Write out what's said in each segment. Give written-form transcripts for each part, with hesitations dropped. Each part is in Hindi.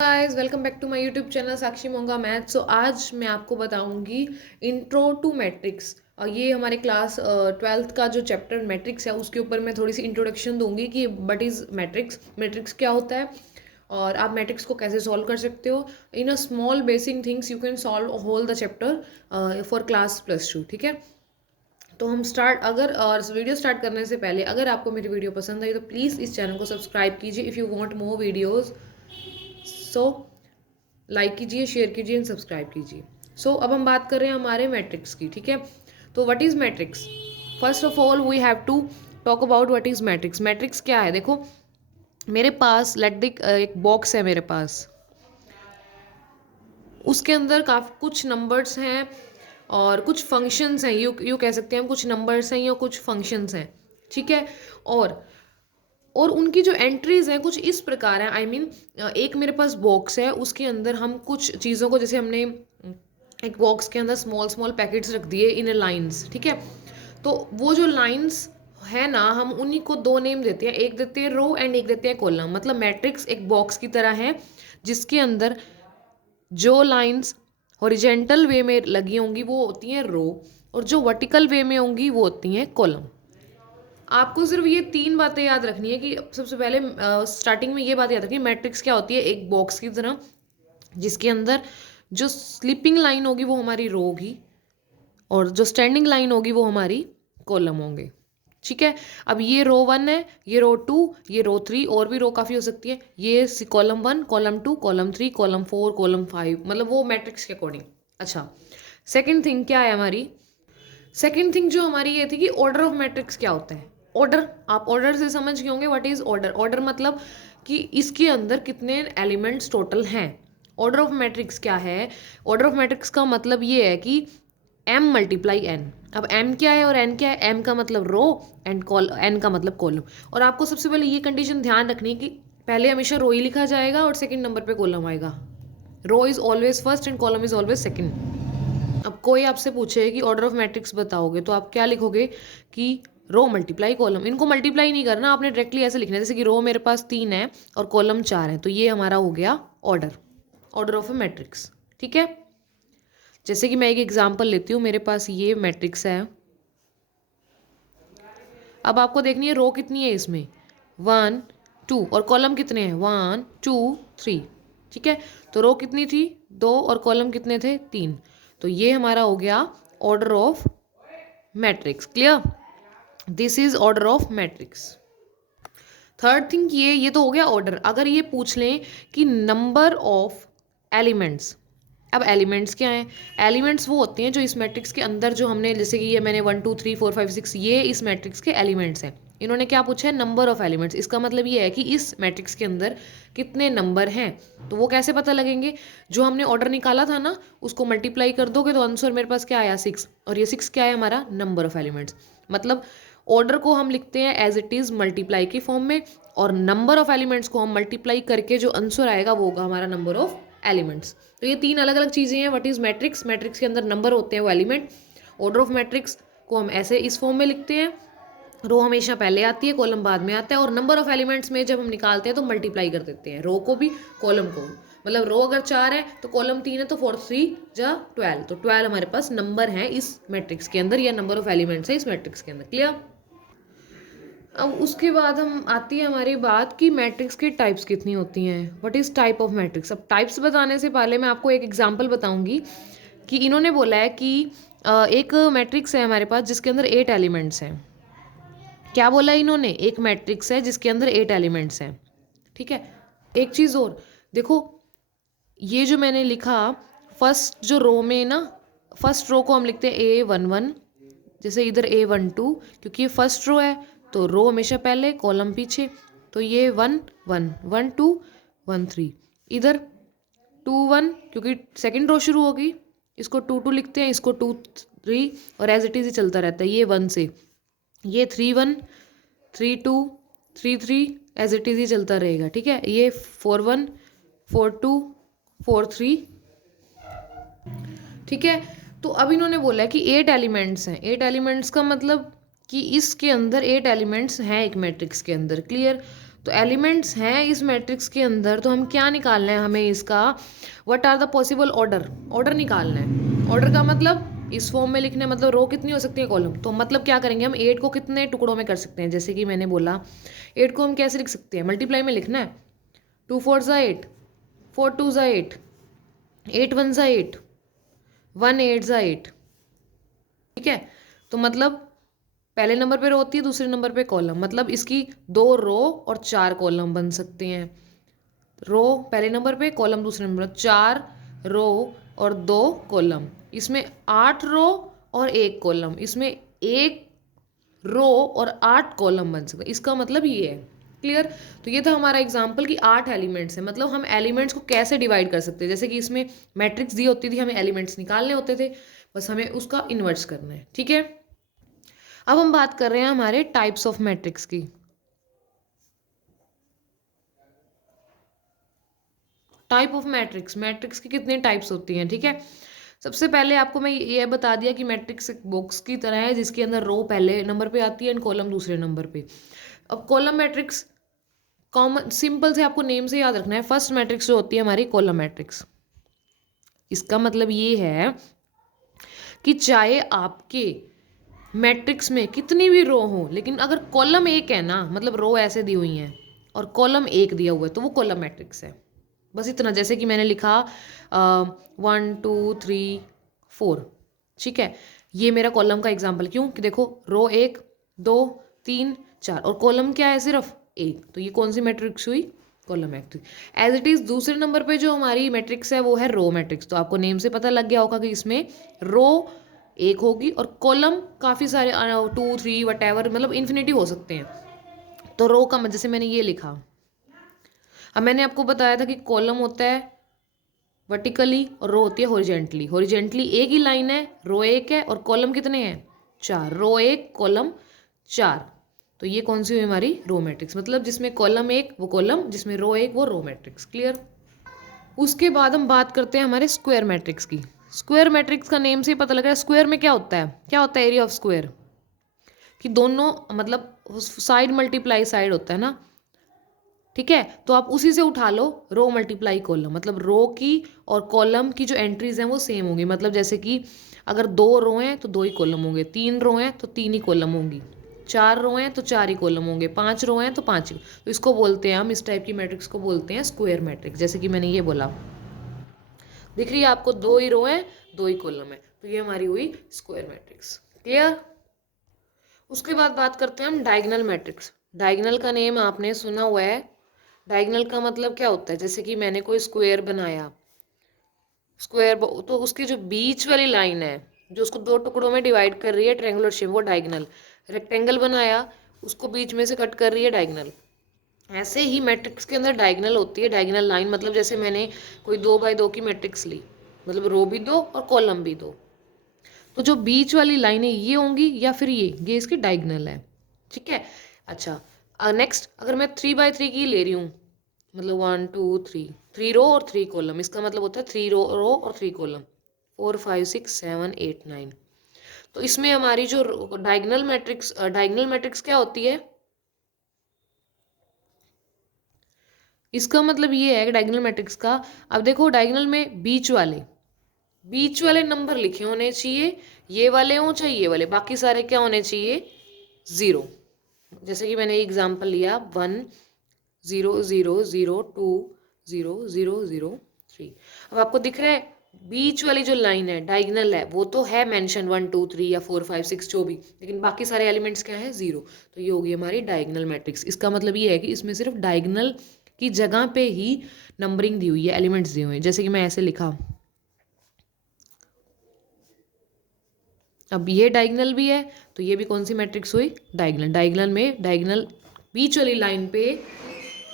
Guys welcome back to my YouTube channel Sakshi Monga math. So आज मैं आपको बताऊंगी इंट्रो टू मैट्रिक्स। ये हमारे क्लास 12th का जो चैप्टर मैट्रिक्स है उसके ऊपर मैं थोड़ी सी इंट्रोडक्शन दूंगी कि व्हाट इज़ मैट्रिक्स, मैट्रिक्स क्या होता है और आप मैट्रिक्स को कैसे सॉल्व कर सकते हो। In a small basic things you can solve whole the chapter for class +2। ठीक है, तो हम स्टार्ट अगर और वीडियो स्टार्ट करने से पहले अगर आपको मेरी वीडियो पसंद आई तो प्लीज़ इस चैनल को सब्सक्राइब कीजिए if you want more videos. So like कीजिए, शेयर कीजिए एंड सब्सक्राइब कीजिए। अब हम बात कर रहे हैं हमारे मैट्रिक्स की। ठीक है, तो what is matrix? First of all we have to talk about what is matrix. Matrix क्या है? देखो मेरे पास एक बॉक्स है मेरे पास, उसके अंदर काफ़ी कुछ नंबर्स हैं और कुछ फंक्शंस हैं। यू कह सकते हैं हम कुछ नंबर्स हैं या कुछ फंक्शंस हैं। ठीक है, और उनकी जो एंट्रीज हैं कुछ इस प्रकार है। एक मेरे पास बॉक्स है, उसके अंदर हम कुछ चीज़ों को, जैसे हमने एक बॉक्स के अंदर स्मॉल स्मॉल पैकेट्स रख दिए इन लाइंस। ठीक है, तो वो जो लाइंस है ना, हम उन्हीं को दो नेम देते हैं, एक देते हैं रो एंड एक देते हैं कॉलम। मतलब मैट्रिक्स एक बॉक्स की तरह है जिसके अंदर जो लाइंस हॉरिजेंटल वे में लगी होंगी वो होती हैं रो, और जो वर्टिकल वे में होंगी वो होती हैं कॉलम। आपको सिर्फ ये तीन बातें याद रखनी है कि सबसे पहले स्टार्टिंग में ये बात याद रखनी है, मैट्रिक्स क्या होती है? एक बॉक्स की तरह जिसके अंदर जो स्लीपिंग लाइन होगी वो हमारी रो होगी और जो स्टैंडिंग लाइन होगी वो हमारी कॉलम होंगे। ठीक है, अब ये रो 1 है, ये रो 2, ये रो 3, और भी रो काफ़ी हो सकती है। ये column 1, column 2, column 3, column 4, column 5, मतलब वो मैट्रिक्स के अकॉर्डिंग। अच्छा, सेकेंड थिंग क्या है हमारी? सेकेंड थिंग जो हमारी ये थी कि ऑर्डर ऑफ मैट्रिक्स क्या होता है। ऑर्डर, आप ऑर्डर से समझ गए होंगे व्हाट इज ऑर्डर। ऑर्डर मतलब कि इसके अंदर कितने एलिमेंट्स टोटल हैं। ऑर्डर ऑफ मैट्रिक्स क्या है? ऑर्डर ऑफ मैट्रिक्स का मतलब ये है कि m मल्टीप्लाई n। अब m क्या है और n क्या है? m का मतलब रो एंड n का मतलब कॉलम। और आपको सबसे पहले ये कंडीशन ध्यान रखनी है कि पहले हमेशा रो ही लिखा जाएगा और सेकंड नंबर पे कॉलम आएगा। Row is always first and column is always second. अब कोई आपसे पूछे कि ऑर्डर ऑफ मैट्रिक्स बताओगे तो आप क्या लिखोगे कि रो मल्टीप्लाई कॉलम। इनको मल्टीप्लाई नहीं करना, आपने डायरेक्टली ऐसे लिखना है जैसे कि रो मेरे पास 3 है और कॉलम 4 है, तो ये हमारा हो गया order, order of A matrix. ठीक है, जैसे कि मैं एक एग्जांपल लेती हूँ, मेरे पास ये मैट्रिक्स है। अब आपको देखनी है रो कितनी है इसमें, 1 2, और कॉलम कितने हैं, 1 2 3। ठीक है, तो रो कितनी थी, 2, और कॉलम कितने थे, 3। तो ये हमारा हो गया order of matrix. Clear? This is order of matrix. Third thing ये तो हो गया ऑर्डर। अगर ये पूछ लें कि नंबर ऑफ एलिमेंट्स, अब एलिमेंट्स क्या हैं? एलिमेंट्स वो होते हैं जो इस मैट्रिक्स के अंदर, जो हमने जैसे कि ये मैंने 1 2 3 4 5 6, ये इस मैट्रिक्स के एलिमेंट्स हैं। इन्होंने क्या पूछा है? Number of elements. इसका मतलब ये है कि इस मैट्रिक्स के अंदर कितने नंबर हैं। तो वो कैसे पता लगेंगे? जो हमने ऑर्डर निकाला था ना, उसको मल्टीप्लाई कर दोगे तो आंसर मेरे पास क्या आया, 6। और ये 6 क्या है? हमारा नंबर ऑफ एलिमेंट्स। मतलब ऑर्डर को हम लिखते हैं एज इट इज़ मल्टीप्लाई की फॉर्म में, और नंबर ऑफ एलिमेंट्स को हम मल्टीप्लाई करके जो आंसर आएगा वो होगा हमारा नंबर ऑफ एलिमेंट्स। तो ये तीन अलग अलग चीज़ें हैं। What is matrix? मैट्रिक्स के अंदर नंबर होते हैं, वो एलिमेंट। ऑर्डर ऑफ मैट्रिक्स को हम ऐसे इस फॉर्म में लिखते हैं, रो हमेशा पहले आती है, कॉलम बाद में आता है, और नंबर ऑफ एलिमेंट्स में जब हम निकालते हैं तो मल्टीप्लाई कर देते हैं, रो को भी कॉलम को भी। मतलब रो अगर 4 है तो कॉलम 3 है, तो 4 3 जा 12, तो 12 हमारे पास नंबर है इस मैट्रिक्स के अंदर, या नंबर ऑफ एलिमेंट्स है इस मैट्रिक्स के अंदर। क्लियर? अब उसके बाद हम आती है हमारी बात कि मैट्रिक्स की टाइप्स कितनी होती हैं। What is type of matrix? अब टाइप्स बताने से पहले मैं आपको एक एग्जांपल बताऊंगी कि इन्होंने बोला है कि एक मैट्रिक्स है हमारे पास जिसके अंदर 8 एलिमेंट्स हैं। क्या बोला है इन्होंने? एक मैट्रिक्स है जिसके अंदर 8 एलिमेंट्स हैं। ठीक है, एक चीज़ और देखो, ये जो मैंने लिखा, फर्स्ट जो रो में ना, फर्स्ट रो को हम लिखते हैं A11, जैसे इधर A12, क्योंकि ये फर्स्ट रो है तो रो हमेशा पहले कॉलम पीछे, तो ये 1 1 1 2 1 3। इधर 2 1, क्योंकि सेकंड रो शुरू होगी, इसको 2 2 लिखते हैं, इसको 2 3, और एज इट इज़ ही चलता रहता है। ये 1 से ये 3 1 3 2 3 3, एज इट इज़ ही चलता रहेगा। ठीक है, ये 4 1 4 2 4 3। ठीक है, तो अब इन्होंने बोला है कि 8 एलिमेंट्स हैं। 8 एलिमेंट्स का मतलब कि इसके अंदर 8 एलिमेंट्स हैं एक मैट्रिक्स के अंदर। क्लियर? तो एलिमेंट्स हैं इस मैट्रिक्स के अंदर, तो हम क्या निकालना है हमें इसका, what are the possible order, order निकालना है। ऑर्डर का मतलब इस फॉर्म में लिखना है, मतलब रो कितनी हो सकती है कॉलम, तो मतलब क्या करेंगे हम 8 को कितने टुकड़ों में कर सकते हैं, जैसे कि मैंने बोला 8 को हम कैसे लिख सकते हैं, मल्टीप्लाई में लिखना है, 2 4 ज़ा 8, 4 2 ज़ा 8, 8 1 ज़ा 8, 1 8 ज़ा 8, ठीक है। तो मतलब पहले नंबर पे रो होती है, दूसरे नंबर पे कॉलम, मतलब इसकी 2 रो और 4 कॉलम बन सकते हैं। रो पहले नंबर पे, कॉलम दूसरे नंबर पर, 4 रो और 2 कॉलम, इसमें 8 रो और 1 कॉलम, इसमें 1 रो और 8 कॉलम बन सकते हैं। इसका मतलब ये है, क्लियर। तो ये था हमारा एग्जाम्पल कि 8 एलिमेंट्स हैं, मतलब हम एलिमेंट्स को कैसे डिवाइड कर सकते हैं, जैसे कि इसमें मैट्रिक्स दी होती थी, हमें एलिमेंट्स निकालने होते थे, बस हमें उसका इन्वर्स करना है, ठीक है। अब हम बात कर रहे हैं हमारे टाइप्स ऑफ मैट्रिक्स की। टाइप ऑफ मैट्रिक्स, मैट्रिक्स की कितने टाइप्स होती हैं, ठीक है। सबसे पहले आपको मैं ये बता दिया कि मैट्रिक्स एक बॉक्स की तरह है जिसके अंदर रो पहले नंबर पे आती है एंड कॉलम दूसरे नंबर पे। अब कॉलम मैट्रिक्स कॉमन सिंपल से आपको नेम से याद रखना है। फर्स्ट मैट्रिक्स जो होती है हमारी कॉलम मैट्रिक्स, इसका मतलब ये है कि चाहे आपके मैट्रिक्स में कितनी भी रो हो, लेकिन अगर कॉलम एक है ना, मतलब रो ऐसे दी हुई हैं और कॉलम एक दिया हुआ है, तो वो कॉलम मैट्रिक्स है। बस इतना, जैसे कि मैंने लिखा 1 2 3 4, ठीक है, ये मेरा कॉलम का एग्जाम्पल। क्यों कि देखो रो 1 2 3 4 और कॉलम क्या है, सिर्फ एक, तो ये कौन सी मैट्रिक्स हुई, column matrix. As it is दूसरे नंबर पे जो हमारी मैट्रिक्स है वो है रो मैट्रिक्स। तो आपको नेम से पता लग गया होगा कि इसमें रो एक होगी और कॉलम काफ़ी सारे 2 3 वट एवर, मतलब इन्फिनिटी हो सकते हैं। तो रो का जैसे मैंने ये लिखा, अब मैंने आपको बताया था कि कॉलम होता है वर्टिकली और रो होती है हॉरिजेंटली। हॉरिजेंटली एक ही लाइन है, रो एक है, और कॉलम कितने हैं, 4, रो एक कॉलम 4। तो ये कौन सी हुई हमारी रो मैट्रिक्स, मतलब जिसमें कॉलम एक वो कॉलम, जिसमें रो एक वो रो मैट्रिक्स, क्लियर। उसके बाद हम बात करते हैं हमारे स्क्वायर मैट्रिक्स की। स्क्वायर मैट्रिक्स का नेम से ही पता लग रहा है स्क्वायर में क्या होता है, क्या होता है एरिया ऑफ स्क्वायर, कि दोनों मतलब साइड मल्टीप्लाई साइड होता है ना, ठीक है। तो आप उसी से उठा लो रो मल्टीप्लाई कॉलम, मतलब रो की और कॉलम की जो एंट्रीज हैं वो सेम होंगी। मतलब जैसे कि अगर 2 रो हैं तो 2 ही कॉलम होंगे, 3 रो हैं तो 3 ही कॉलम होंगी, 4 रो हैं तो 4 ही कॉलम होंगे, 5 रो हैं तो 5 ही। तो इसको बोलते हैं हम, इस टाइप की मैट्रिक्स को बोलते हैं स्क्वायर मैट्रिक्स। जैसे कि मैंने ये बोला, दिख रही है आपको, 2 ही रो हैं 2 ही कॉलम है, तो ये हमारी हुई स्क्वायर मैट्रिक्स, क्लियर। उसके बाद बात करते हैं हम डायगोनल मैट्रिक्स। डायगोनल का नेम आपने सुना हुआ है। डायगोनल का मतलब क्या होता है, जैसे कि मैंने कोई स्क्वायर बनाया, स्क्वायर तो उसकी जो बीच वाली लाइन है जो उसको 2 टुकड़ों में डिवाइड कर रही है ट्रायंगुलर शेप, वो डायगोनल। रेक्टेंगल बनाया, उसको बीच में से कट कर रही है, डायगोनल। ऐसे ही मैट्रिक्स के अंदर डायगोनल होती है। डायगोनल लाइन मतलब जैसे मैंने कोई 2 बाई 2 की मैट्रिक्स ली, मतलब रो भी 2 और कॉलम भी 2, तो जो बीच वाली लाइनें ये होंगी या फिर ये इसकी डायगोनल है, ठीक है। अच्छा नेक्स्ट, अगर मैं 3 बाई 3 की ले रही हूँ, मतलब 1 2 3, 3 रो और 3 कॉलम, इसका मतलब होता है 3 रो और 3 कॉलम, 4 5 6 7 8 9। तो इसमें हमारी जो डायगोनल मैट्रिक्स क्या होती है, इसका मतलब ये है कि डायगोनल मैट्रिक्स का, अब देखो डायगोनल में बीच वाले नंबर लिखे होने चाहिए, ये वाले हों चाहे ये वाले, बाकी सारे क्या होने चाहिए, 0। जैसे कि मैंने एग्जांपल लिया 1 0 0 0 2 0 0 0 3। अब आपको दिख रहा है बीच वाली जो लाइन है डायगोनल है, वो तो है मेंशन 1 2 3 या 4 5 6 जो भी, लेकिन बाकी सारे एलिमेंट्स क्या है, 0। तो ये होगी हमारी डायगोनल मैट्रिक्स। इसका मतलब ये है कि इसमें सिर्फ डायगोनल की जगह पे ही नंबरिंग दी हुई है, एलिमेंट्स दिए हुए हैं। जैसे कि मैं ऐसे लिखा, अब ये डायगोनल भी है, तो ये भी कौन सी मैट्रिक्स हुई, डायगोनल। डायगोनल बीच वाली लाइन पे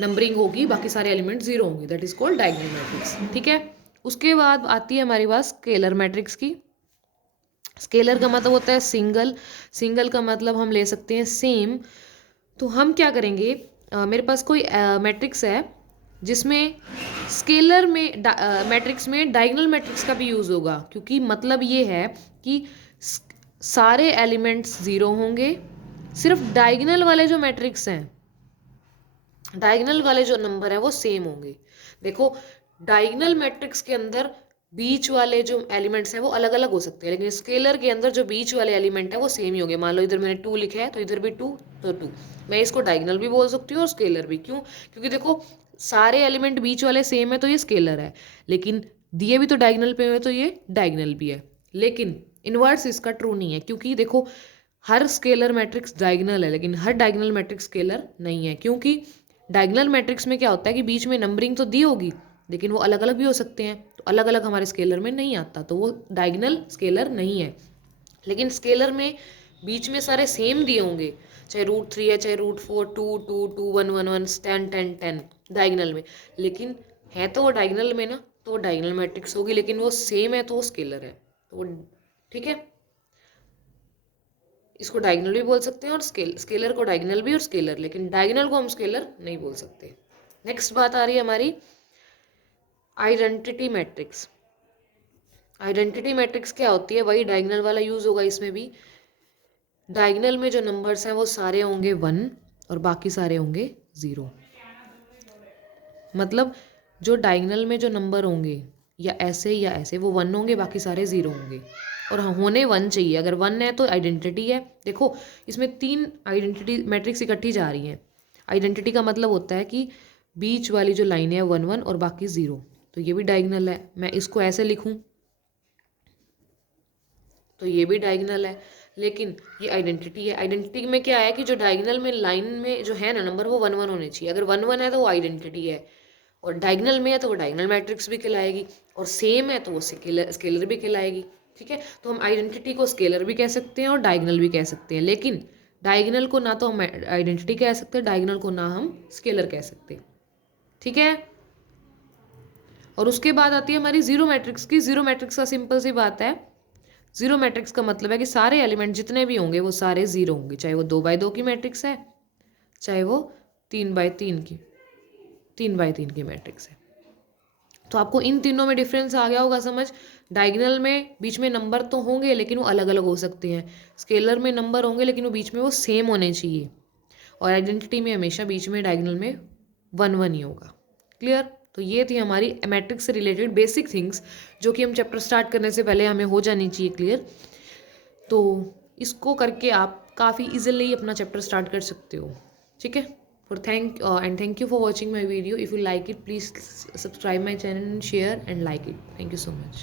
नंबरिंग होगी, बाकी सारे एलिमेंट 0 होंगे, that is called diagonal matrix, ठीक है। उसके बाद आती है हमारे पास स्केलर मैट्रिक्स की। स्केलर का मतलब होता है सिंगल, सिंगल का मतलब हम ले सकते हैं सेम। तो हम क्या करेंगे, मेरे पास कोई मैट्रिक्स है जिसमें स्केलर में मैट्रिक्स में डायगोनल मैट्रिक्स का भी यूज़ होगा, क्योंकि मतलब ये है कि सारे एलिमेंट्स 0 होंगे, सिर्फ डायगोनल वाले जो मैट्रिक्स हैं डायगनल वाले जो नंबर है वो सेम होंगे। देखो डायगनल मैट्रिक्स के अंदर बीच वाले जो एलिमेंट्स हैं वो अलग अलग हो सकते हैं, लेकिन स्केलर के अंदर जो बीच वाले एलिमेंट है वो सेम ही होंगे। मान लो इधर मैंने 2 लिखा है तो इधर भी 2 तो 2। मैं इसको डायगनल भी बोल सकती हूँ और स्केलर भी। क्यों? क्योंकि देखो सारे एलिमेंट बीच वाले सेम है तो ये स्केलर है, लेकिन दिए भी तो डायगनल पे हुए तो ये डायगनल भी है। लेकिन इनवर्स इसका ट्रू नहीं है, क्योंकि देखो हर स्केलर मैट्रिक्स डायगनल है लेकिन हर डायगनल मैट्रिक्स स्केलर नहीं है। क्योंकि डायगनल मैट्रिक्स में क्या होता है कि बीच में नंबरिंग तो दी होगी लेकिन वो अलग अलग भी हो सकते हैं, तो अलग अलग हमारे स्केलर में नहीं आता, तो वो डायगनल स्केलर नहीं है। लेकिन स्केलर में बीच में सारे सेम दिए होंगे, चाहे √3 है, चाहे √4, 2 2 2 1 1 1 10 10 10 डायगनल में, लेकिन है तो वो डायगनल में ना, तो वो डायगनल मैट्रिक्स होगी, लेकिन वो सेम है तो वो स्केलर है। तो वो ठीक है, इसको डायगनल भी बोल सकते हैं और स्केलर को डायगनल भी और स्केलर, लेकिन डायगनल को हम स्केलर नहीं बोल सकते। नेक्स्ट बात आ रही है हमारी आइडेंटिटी मैट्रिक्स। आइडेंटिटी मैट्रिक्स क्या होती है? वही डायगनल वाला यूज होगा इसमें भी। डायगनल में जो नंबर्स हैं वो सारे होंगे 1 और बाकी सारे होंगे 0। मतलब जो डायगनल में जो नंबर होंगे या ऐसे वो 1 होंगे, बाकी सारे 0 होंगे। और हाँ, होने 1 चाहिए। अगर 1 है तो आइडेंटिटी है। देखो इसमें 3 आइडेंटिटी मैट्रिक्स इकट्ठी जा रही हैं। आइडेंटिटी का मतलब होता है कि बीच वाली जो लाइन है 1 1 और बाकी 0, तो ये भी डायगनल है। मैं इसको ऐसे लिखूं तो ये भी डायगनल है, लेकिन ये आइडेंटिटी है। आइडेंटिटी में क्या है कि जो डायगनल में लाइन में जो है ना नंबर वो 1 1 होने चाहिए। अगर 1 1 है तो वो आइडेंटिटी है, और डायगनल में है तो वो डायगनल मैट्रिक्स भी कहलाएगी, और सेम है तो वो स्केलर भी कहलाएगी। ठीक है, तो हम आइडेंटिटी को स्केलर भी कह सकते हैं और डायगनल भी कह सकते हैं, लेकिन डायगनल को ना तो हम आइडेंटिटी कह सकते हैं, डायगनल को ना हम स्केलर कह सकते। ठीक है, और उसके बाद आती है हमारी जीरो मैट्रिक्स की। जीरो मैट्रिक्स का सिंपल सी बात है, जीरो मैट्रिक्स का मतलब है कि सारे एलिमेंट जितने भी होंगे वो सारे जीरो होंगे, चाहे वो 2x2 की मैट्रिक्स है, चाहे वो 3x3 की मैट्रिक्स है। तो आपको इन तीनों में डिफरेंस आ गया होगा समझ। डायगनल में बीच में नंबर तो होंगे लेकिन वो अलग अलग हो सकते हैं, स्केलर में नंबर होंगे लेकिन वो बीच में वो सेम होने चाहिए, और आइडेंटिटी में हमेशा बीच में डायगनल में 1 1 ही होगा। क्लियर? तो ये थी हमारी मैट्रिक्स से रिलेटेड बेसिक थिंग्स, जो कि हम चैप्टर स्टार्ट करने से पहले हमें हो जानी चाहिए क्लियर। तो इसको करके आप काफ़ी इजीली अपना चैप्टर स्टार्ट कर सकते हो। ठीक है, for thank you for watching my video. If you like it, please subscribe my channel and share and like it. Thank you so much.